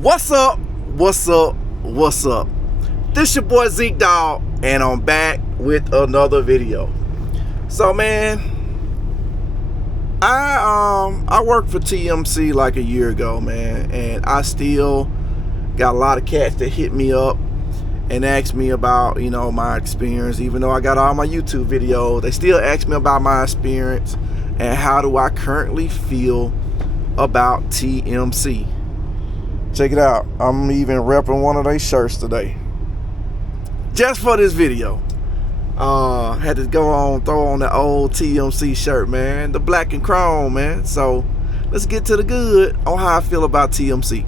What's up? What's up? What's up? This your boy Zeke Dawg, and I'm back with another video. So man, I worked for TMC like a year ago, man, and I still got a lot of cats that hit me up and ask me about, my experience. Even though I got all my YouTube videos, they still ask me about my experience and how do I currently feel about TMC. Check it out. I'm even repping one of their shirts today, just for this video. Had to throw on the old TMC shirt, man, the black and chrome, man. So let's get to the good on how I feel about TMC.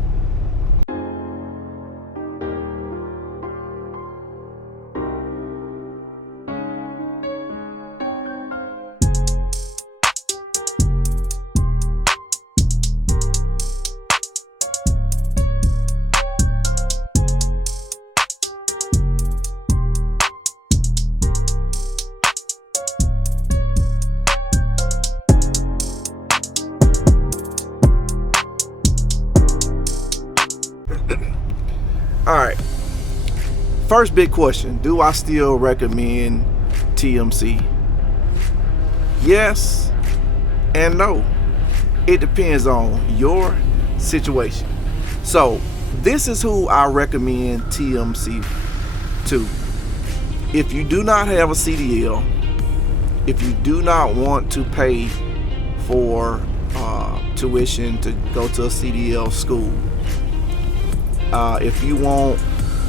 Alright, first big question, do I still recommend TMC? Yes and no. It depends on your situation. So this is who I recommend TMC to. If you do not have a CDL, if you do not want to pay for tuition to go to a CDL school, if you want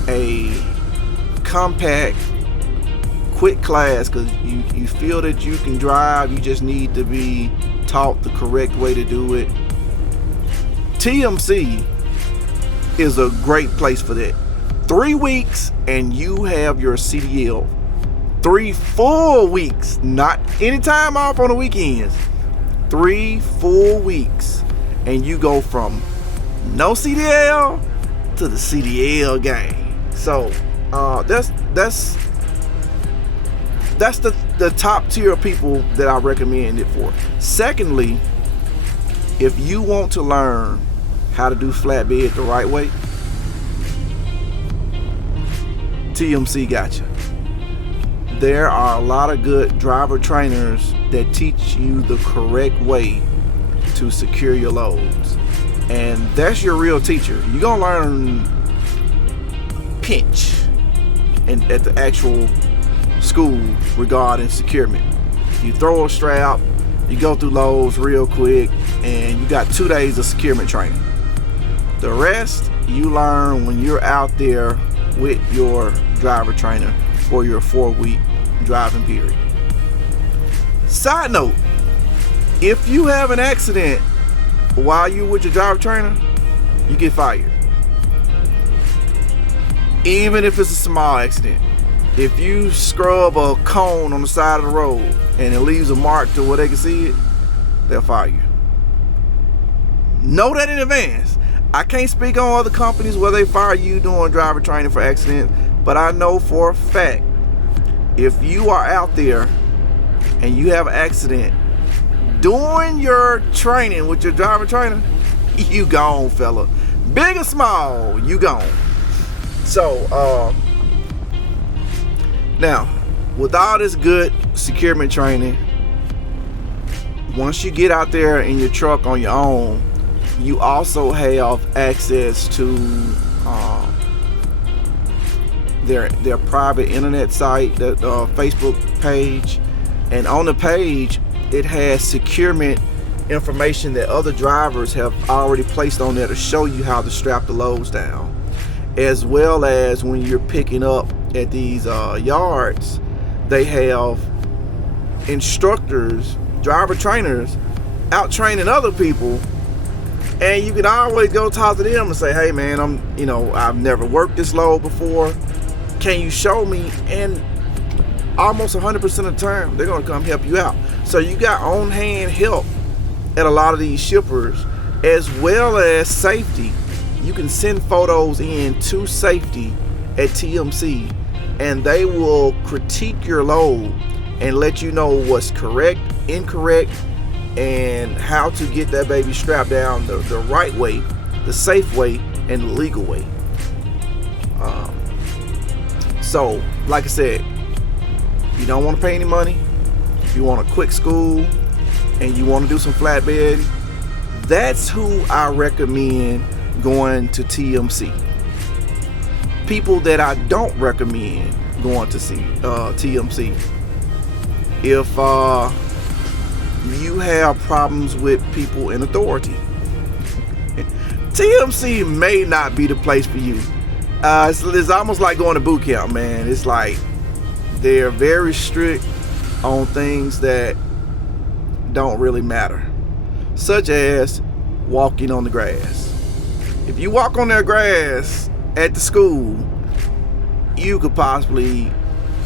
a compact, quick class because you feel that you can drive, you just need to be taught the correct way to do it, TMC is a great place for that. 3 weeks and you have your CDL. 3 full weeks, not any time off on the weekends. 3 full weeks and you go from no CDL to the CDL game. So that's the top tier of people that I recommend it for. Secondly, if you want to learn how to do flatbed the right way, TMC got you. There are a lot of good driver trainers that teach you the correct way to secure your loads. And that's your real teacher. You're gonna learn pinch at the actual school regarding securement. You throw a strap, you go through loads real quick, and you got 2 days of securement training. The rest you learn when you're out there with your driver trainer for your 4-week driving period. Side note, if you have an accident while you're with your driver trainer, you get fired. Even if it's a small accident. If you scrub a cone on the side of the road and it leaves a mark to where they can see it, they'll fire you. Know that in advance. I can't speak on other companies where they fire you doing driver training for accidents, but I know for a fact, if you are out there and you have an accident during your training with your driver trainer, you gone, fella. Big or small, you gone. So now with all this good securement training, once you get out there in your truck on your own, you also have access to their private internet site, the Facebook page, and on the page it has securement information that other drivers have already placed on there to show you how to strap the loads down, as well as when you're picking up at these yards, they have instructors, driver trainers out training other people, and you can always go talk to them and say, hey man, I've never worked this load before, can you show me? And almost 100% of the time they're gonna come help you out. So you got on-hand help at a lot of these shippers, as well as safety. You can send photos in to safety at TMC and they will critique your load and let you know what's correct, incorrect, and how to get that baby strapped down the right way, the safe way, and the legal way. So, like I said, you don't want to pay any money. If you want a quick school and you want to do some flatbed, that's who I recommend going to TMC. People that I don't recommend going to see TMC. If you have problems with people in authority, TMC may not be the place for you. It's almost like going to boot camp, man. It's like they're very strict on things that don't really matter, such as walking on the grass. If you walk on their grass at the school, you could possibly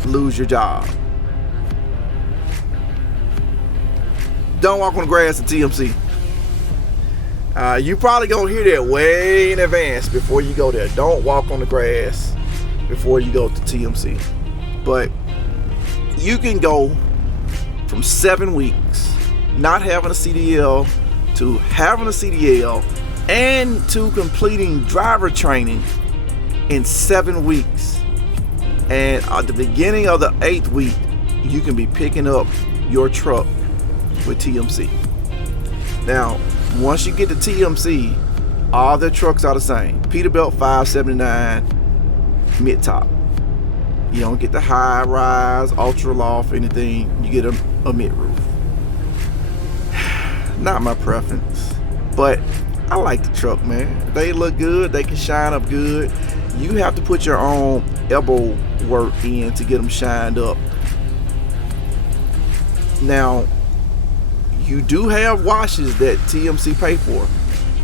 lose your job. Don't walk on the grass at TMC. You probably gonna hear that way in advance before you go there. Don't walk on the grass before you go to TMC. But you can go from 7 weeks not having a CDL to having a CDL and to completing driver training in 7 weeks. And at the beginning of the 8th week, you can be picking up your truck with TMC. Now, once you get to TMC, all their trucks are the same. Peterbilt 579 mid-top. You don't get the high rise, ultra loft, anything. You get a mid-roof. Not my preference, but I like the truck, man. They look good. They can shine up good. You have to put your own elbow work in to get them shined up. Now, you do have washes that TMC pay for,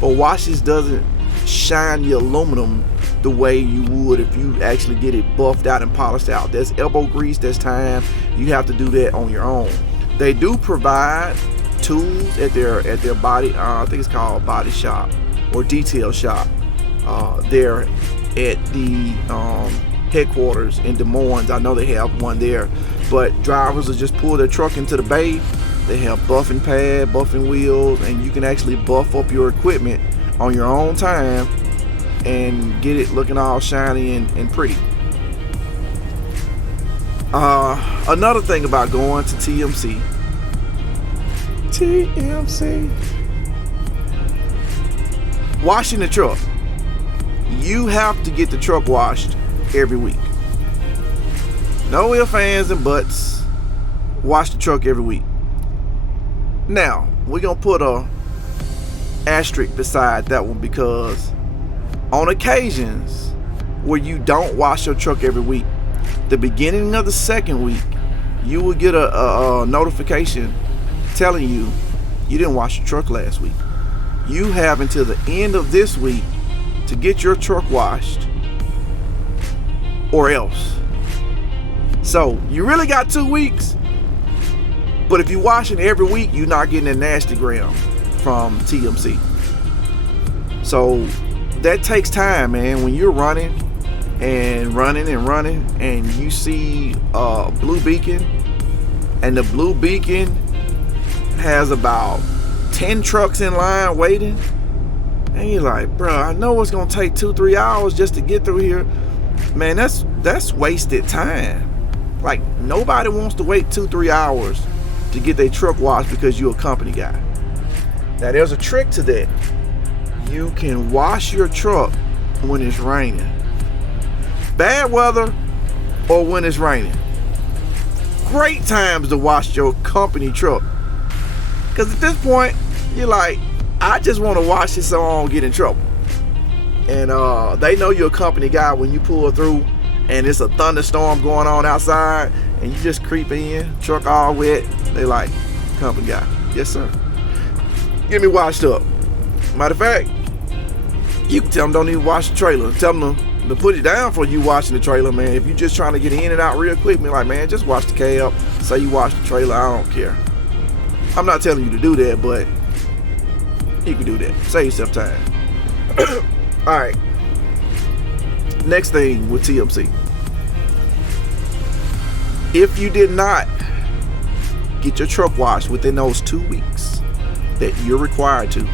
but washes doesn't shine the aluminum the way you would if you actually get it buffed out and polished out. There's elbow grease, there's time. You have to do that on your own. They do provide tools at their body, I think it's called body shop or detail shop. There at the headquarters in Des Moines. I know they have one there, but drivers will just pull their truck into the bay. They have buffing pad, buffing wheels, and you can actually buff up your equipment on your own time and get it looking all shiny and pretty. Another thing about going to TMC, washing the truck. You have to get the truck washed every week. No ifs, ands, and buts. Wash the truck every week. Now, we're going to put a asterisk beside that one, because on occasions where you don't wash your truck every week, the beginning of the 2nd week, you will get a notification telling you you didn't wash your truck last week. You have until the end of this week to get your truck washed, or else. So you really got 2 weeks. But if you're washing every week, you're not getting a nasty gram from TMC. So that takes time, man. When you're running and you see blue beacon, and the blue beacon has about 10 trucks in line waiting, and you're like, bro, I know it's gonna take 2-3 hours just to get through here. Man, that's wasted time. Like, nobody wants to wait 2-3 hours to get their truck washed because you're a company guy. Now, there's a trick to that. You can wash your truck when it's raining. Bad weather or when it's raining. Great times to wash your company truck. Because at this point, you're like, I just want to wash it so I don't get in trouble. And they know you're a company guy when you pull through and it's a thunderstorm going on outside and you just creep in, truck all wet. They like, company guy. Yes, sir. Get me washed up. Matter of fact, you can tell them don't even wash the trailer. Tell them to put it down for you washing the trailer, man. If you're just trying to get in and out real quick, be like, man, just wash the cab. Say you wash the trailer, I don't care. I'm not telling you to do that, but you can do that. Save yourself time. All right. Next thing with TMC. If you did not get your truck washed within those 2 weeks that you're required to,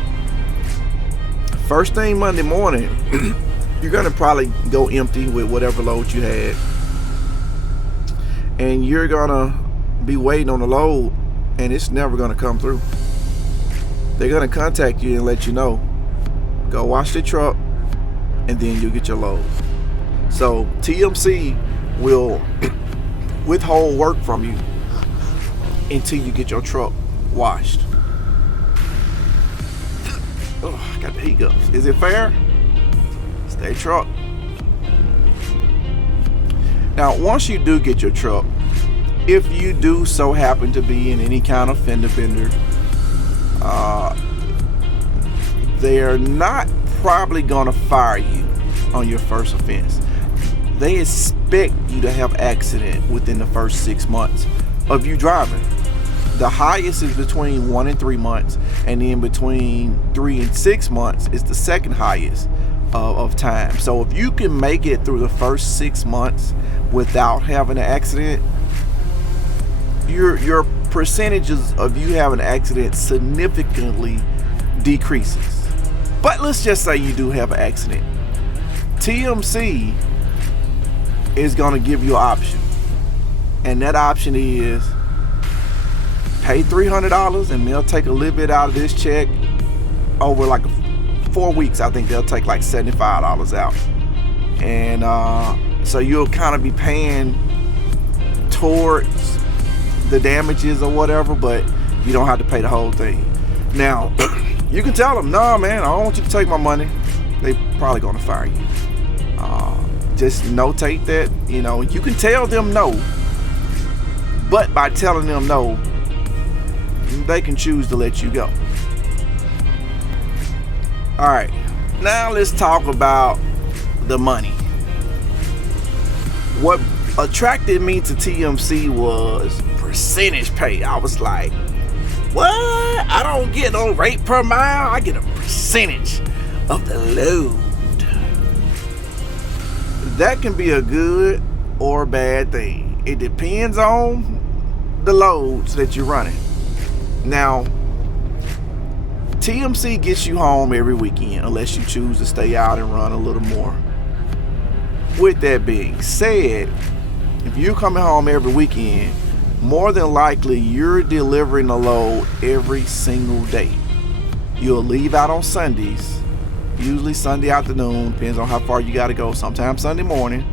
First thing Monday morning, you're gonna probably go empty with whatever load you had, and you're gonna be waiting on the load, and it's never gonna come through. They're gonna contact you and let you know, go wash the truck, and then you'll get your load. So TMC will withhold work from you until you get your truck washed. Oh, I got the hiccups. Is it fair? Stay truck. Now, once you do get your truck, if you do so happen to be in any kind of fender bender, they're not probably gonna fire you on your first offense. They expect you to have accident within the first 6 months of you driving. The highest is between 1 and 3 months, and then between 3 and 6 months is the second highest of time. So if you can make it through the first 6 months without having an accident, your percentages of you having an accident significantly decreases. But let's just say you do have an accident. TMC is going to give you an option, and that option is pay $300 and they'll take a little bit out of this check over like 4 weeks. I think they'll take like $75 out, and so you'll kind of be paying towards the damages or whatever, but you don't have to pay the whole thing. Now you can tell them, nah man, I don't want you to take my money. They probably gonna fire you. Just notate that, you can tell them no, but by telling them no, they can choose to let you go. All right, now let's talk about the money. What attracted me to TMC was percentage pay. I was like, what? I don't get no rate per mile. I get a percentage of the load. That can be a good or bad thing. It depends on the loads that you're running. Now, TMC gets you home every weekend unless you choose to stay out and run a little more. With that being said, if you're coming home every weekend, more than likely you're delivering a load every single day. You'll leave out on Sundays, usually Sunday afternoon, depends on how far you got to go, sometimes Sunday morning,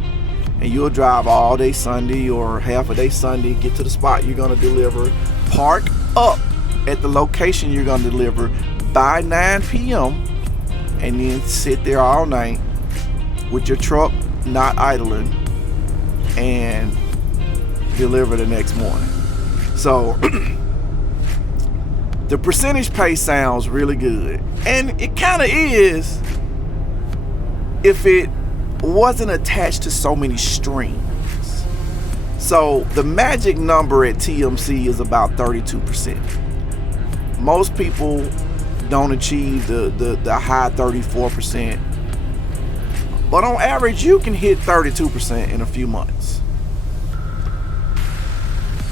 and you'll drive all day Sunday or half a day Sunday, get to the spot you're going to deliver, park up at the location you're going to deliver by 9 p.m. and then sit there all night with your truck not idling and deliver the next morning. So the percentage pay sounds really good, and it kind of is if it wasn't attached to so many strings. So the magic number at TMC is about 32%. Most people don't achieve the high 34%, but on average you can hit 32% in a few months.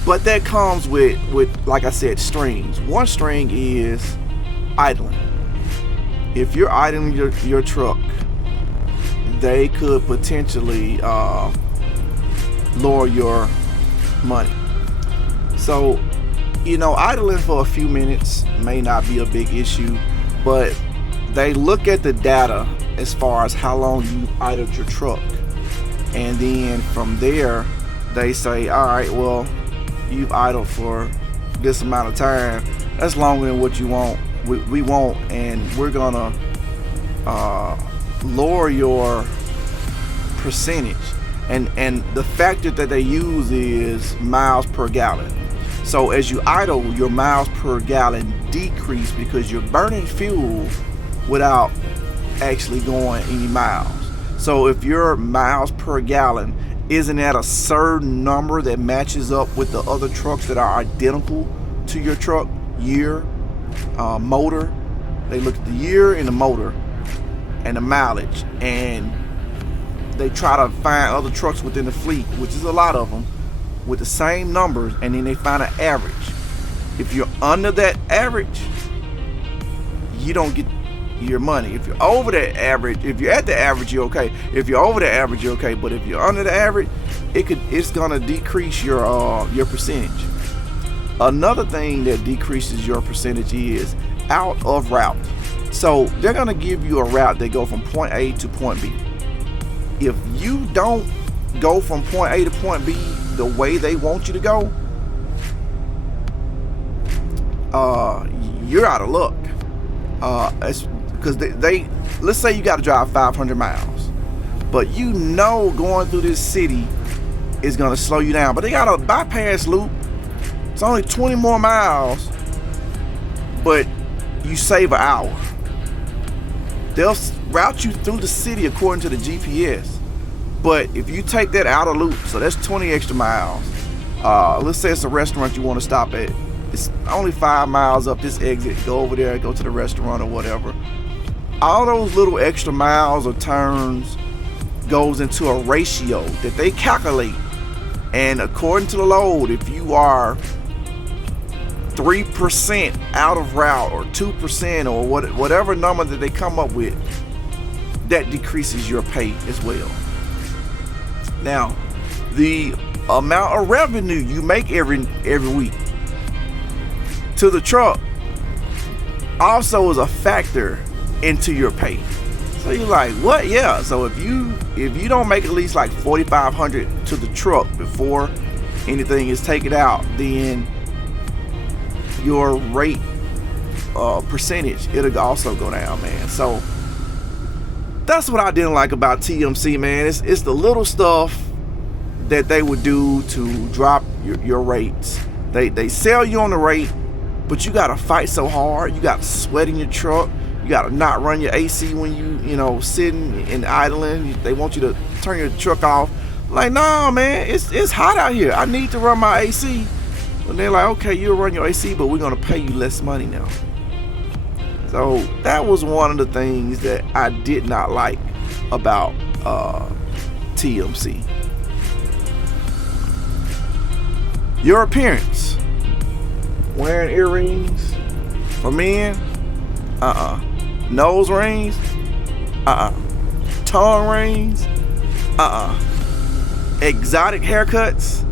But that comes with like I said, strings. One string is idling. If you're idling your truck, they could potentially lower your money. So, idling for a few minutes may not be a big issue, but they look at the data as far as how long you idled your truck, and then from there they say, all right, well, you've idled for this amount of time. That's longer than what you want. We want, and we're gonna lower your percentage. And the factor that they use is miles per gallon. So as you idle, your miles per gallon decrease because you're burning fuel without actually going any miles. So if your miles per gallon isn't at a certain number that matches up with the other trucks that are identical to your truck, year, motor, they look at the year and the motor and the mileage, and they try to find other trucks within the fleet, which is a lot of them, with the same numbers, and then they find an average. If you're under that average, you don't get your money. If you're over the average, if you're at the average, you're okay. If you're over the average, you're okay. But if you're under the average, it's gonna decrease your percentage. Another thing that decreases your percentage is out of route. So they're gonna give you a route that go from point A to point B. If you don't go from point A to point B the way they want you to go, you're out of luck. Because they let's say you got to drive 500 miles, but you know going through this city is gonna slow you down. But they got a bypass loop. It's only 20 more miles, but you save an hour. They'll route you through the city according to the GPS. But if you take that outer loop, so that's 20 extra miles. Let's say it's a restaurant you want to stop at. It's only 5 miles up this exit. Go over there, go to the restaurant or whatever. All those little extra miles or turns goes into a ratio that they calculate. And according to the load, if you are 3% out of route or 2% or whatever number that they come up with, that decreases your pay as well. Now, the amount of revenue you make every week to the truck also is a factor into your pay. So you're like, what? Yeah. So if you don't make at least like $4,500 to the truck before anything is taken out, then your rate percentage, it'll also go down, man. So that's what I didn't like about TMC, man. It's the little stuff that they would do to drop your rates. They sell you on the rate, but you gotta fight so hard. You gotta sweat in your truck. You gotta not run your AC when you know sitting and idling. They want you to turn your truck off. Like, nah, man, it's hot out here. I need to run my AC. And they're like, okay, you'll run your AC, but we're gonna pay you less money now. So that was one of the things that I did not like about TMC. Your appearance. Wearing earrings for men? Nose rings? Tongue rings? Exotic haircuts?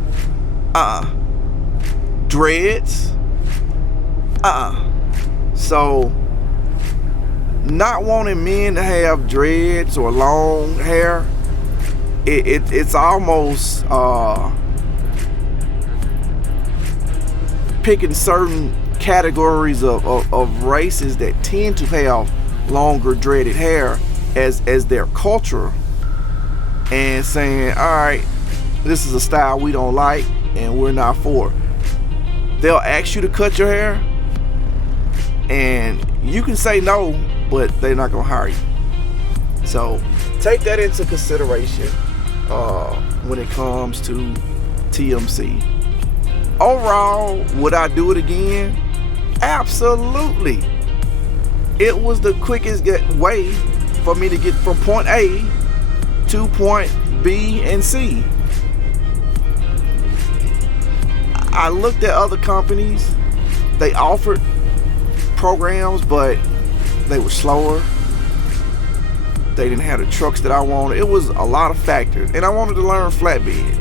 Dreads? So, not wanting men to have dreads or long hair, it's almost picking certain categories of races that tend to have longer dreaded hair as their culture, and saying, all right, this is a style we don't like and we're not for. They'll ask you to cut your hair and you can say no, but they're not gonna hire you. So take that into consideration when it comes to TMC. Overall, would I do it again? Absolutely. It was the quickest way for me to get from point A to point B and C. I looked at other companies. They offered programs, but they were slower. They didn't have the trucks that I wanted. It was a lot of factors, and I wanted to learn flatbed.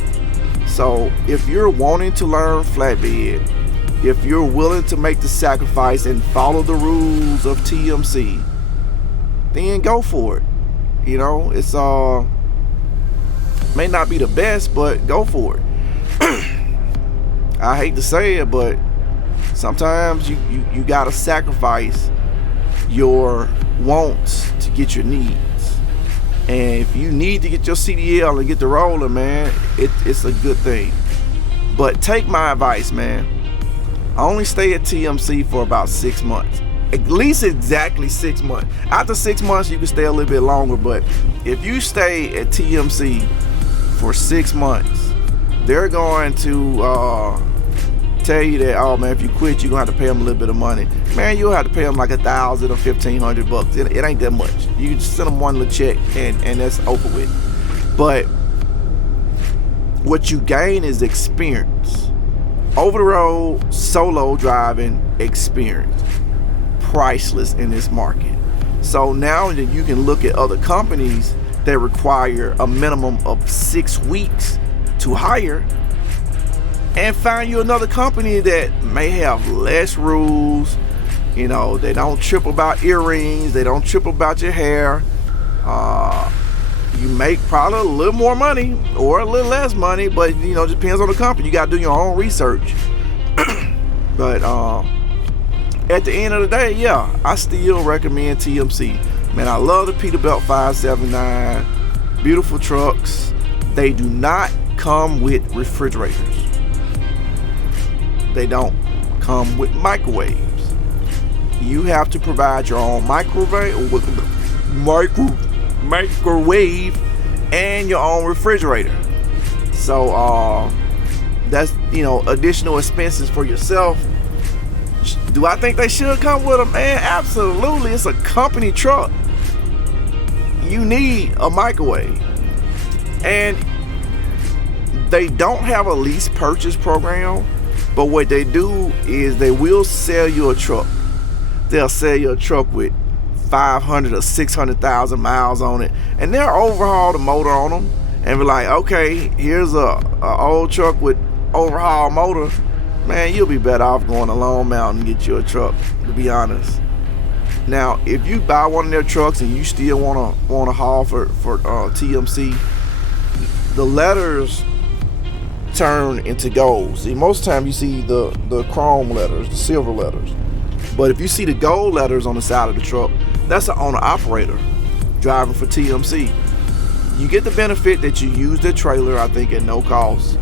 So if you're wanting to learn flatbed, if you're willing to make the sacrifice and follow the rules of TMC, then go for it. You know, it's may not be the best, but go for it. I hate to say it, but sometimes you gotta sacrifice your wants to get your needs. And if you need to get your CDL and get the roller, man, it's a good thing. But take my advice, man. Only stay at TMC for about 6 months. At least exactly 6 months. After 6 months, you can stay a little bit longer. But if you stay at TMC for 6 months, they're going to tell you that, oh man, if you quit, you're gonna have to pay them a little bit of money. Man, you'll have to pay them like $1,000 or $1,500. It ain't that much. You just send them one little check and that's over with. But what you gain is experience. Over the road, solo driving experience. Priceless in this market. So now that you can look at other companies that require a minimum of 6 weeks to hire, and find you another company that may have less rules. You know, they don't trip about earrings, they don't trip about your hair. You make probably a little more money or a little less money, but you know, it depends on the company. You got to do your own research. But at the end of the day, yeah, I still recommend TMC. Man, I love the Peterbilt 579. Beautiful trucks. They do not come with refrigerators. They don't come with microwaves. You have to provide your own microwave and your own refrigerator. So that's, you know, additional expenses for yourself. Do I think they should come with them? Man, absolutely. It's a company truck. You need a microwave. And they don't have a lease purchase program, but what they do is they will sell you a truck. They'll sell you a truck with 500 or 600,000 miles on it, and they'll overhaul the motor on them and be like, okay, here's a old truck with overhaul motor. Man, you'll be better off going to Lone Mountain and get you a truck, to be honest. Now, if you buy one of their trucks and you still want to haul for TMC, the letters turn into gold. See, most of the time you see the chrome letters, the silver letters. But if you see the gold letters on the side of the truck, that's the owner-operator driving for TMC. You get the benefit that you use the trailer, I think, at no cost.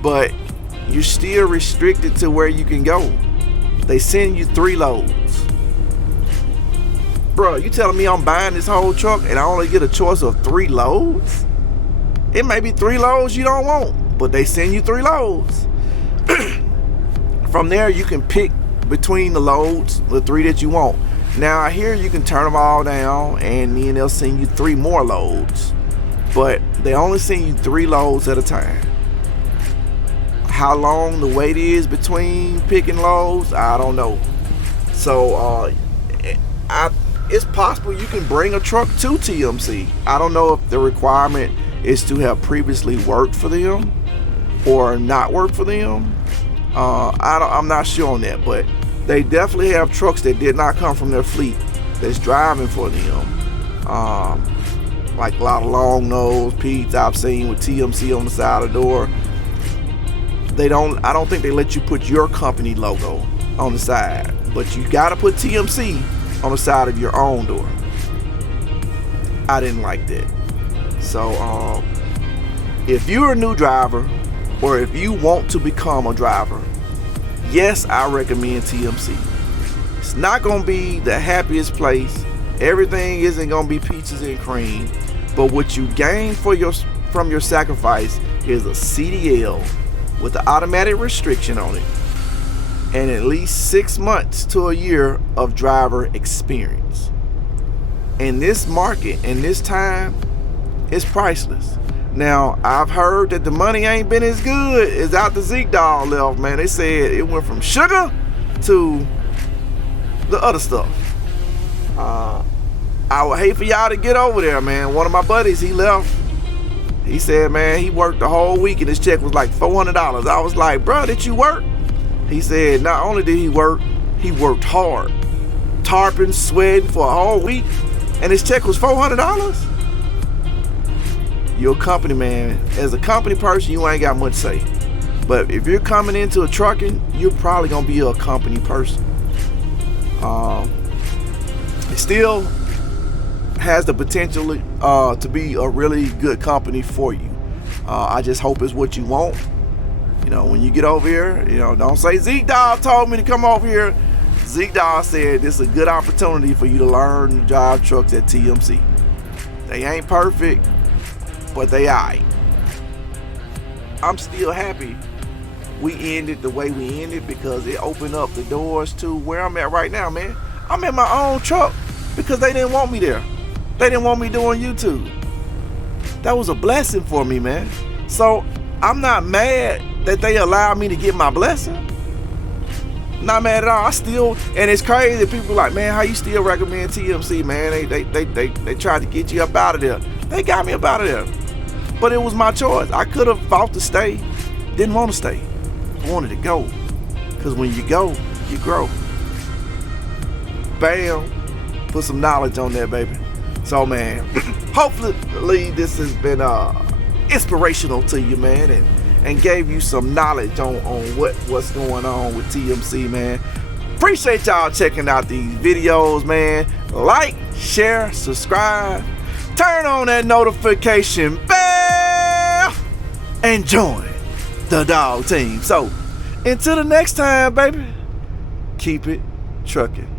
But you're still restricted to where you can go. They send you 3 loads. Bro, you telling me I'm buying this whole truck and I only get a choice of 3 loads? It may be 3 loads you don't want, but they send you 3 loads. From there, you can pick between the loads, the 3 that you want. Now, I hear you can turn them all down and then they'll send you 3 more loads. But they only send you 3 loads at a time. How long the wait is between picking loads, I don't know. So it's possible you can bring a truck to TMC. I don't know if the requirement is to have previously worked for them or not worked for them. I'm not sure on that, but they definitely have trucks that did not come from their fleet that's driving for them. Like a lot of long nose Pete's I've seen with TMC on the side of the door. I don't think they let you put your company logo on the side, but you gotta put TMC on the side of your own door. I didn't like that. So if you're a new driver or if you want to become a driver, yes, I recommend TMC. It's not gonna be the happiest place. Everything isn't gonna be peaches and cream, but what you gain from your sacrifice is a CDL with the automatic restriction on it and at least 6 months to a year of driver experience. In this market, in this time, it's priceless. Now, I've heard that the money ain't been as good as out the Zeke Dawg left, man. They said it went from sugar to the other stuff. I would hate for y'all to get over there, man. One of my buddies, he left. He said, man, he worked the whole week and his check was like $400. I was like, bro, did you work? He said, not only did he worked hard, tarping, sweating for a whole week, and his check was $400? You're a company man. As a company person, you ain't got much to say. But if you're coming into a trucking, you're probably gonna be a company person. It still has the potential to be a really good company for you. I just hope it's what you want. You know, when you get over here, you know, don't say Zeke Dawg told me to come over here. Zeke Dawg said this is a good opportunity for you to learn to drive trucks at TMC. They ain't perfect, but they alright. I'm still happy we ended the way we ended because it opened up the doors to where I'm at right now, man. I'm in my own truck because they didn't want me there. They didn't want me doing YouTube. That was a blessing for me, man. So I'm not mad that they allowed me to get my blessing. Not mad at all. I still, and it's crazy. People like, man, how you still recommend TMC, man? They tried to get you up out of there. They got me up out of there. But it was my choice. I could have fought to stay. Didn't want to stay. I wanted to go. Because when you go, you grow. Bam. Put some knowledge on there, baby. So, man, hopefully this has been inspirational to you, man, and gave you some knowledge on what's going on with TMC, man. Appreciate y'all checking out these videos, man. Like, share, subscribe, turn on that notification bell, and join the dog team. So, until the next time, baby, keep it trucking.